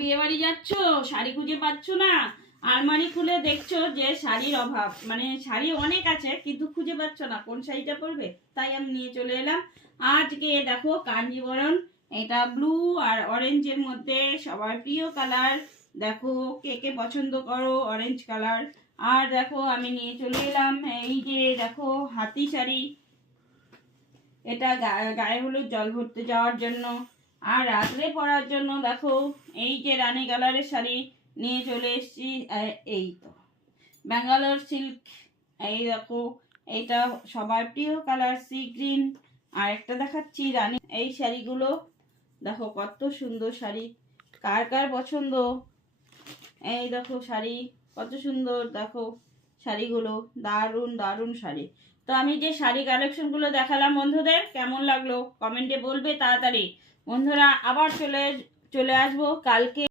বিয়ে বাড়ি যাচ্ছ, শাড়ি খুঁজে পাচ্ছ না, আলমারি খুলে দেখছো যে শাড়ির অভাব, মানে শাড়ি অনেক আছে কিন্তু খুঁজে পাচ্ছ না কোন শাড়িটা পরবে, তাই আমি নিয়ে চলে এলাম। আজকে দেখো কাঞ্জিবরম, এটা ব্লু আর অরেঞ্জের মধ্যে সবার প্রিয় কালার। দেখো কে কে পছন্দ করো অরেঞ্জ কালার। আর দেখো আমি নিয়ে চলে এলাম এই যে দেখো হাতি শাড়ি, এটা গায়ে হলুদ জল ভরতে যাওয়ার জন্য। আর রাত্রে পরার জন্য দেখো এই যে রানী কালারের শাড়ি নিয়ে চলে এসেছি। এই তো ব্যাঙ্গালোর সিল্ক, এই দেখো এইটা সবার প্রিয় কালার সি গ্রিন। আর একটা দেখাচ্ছি রানী, এই শাড়িগুলো দেখো কত সুন্দর শাড়ি, কার কার পছন্দ। এই দেখো শাড়ি কত সুন্দর, দেখো শাড়িগুলো দারুণ দারুণ শাড়ি। তো আমি যে শাড়ি কালেকশনগুলো দেখালাম বন্ধুদের, কেমন লাগলো কমেন্টে বলবে তাড়াতাড়ি। বন্ধুরা আবার চলে আসবো কালকে।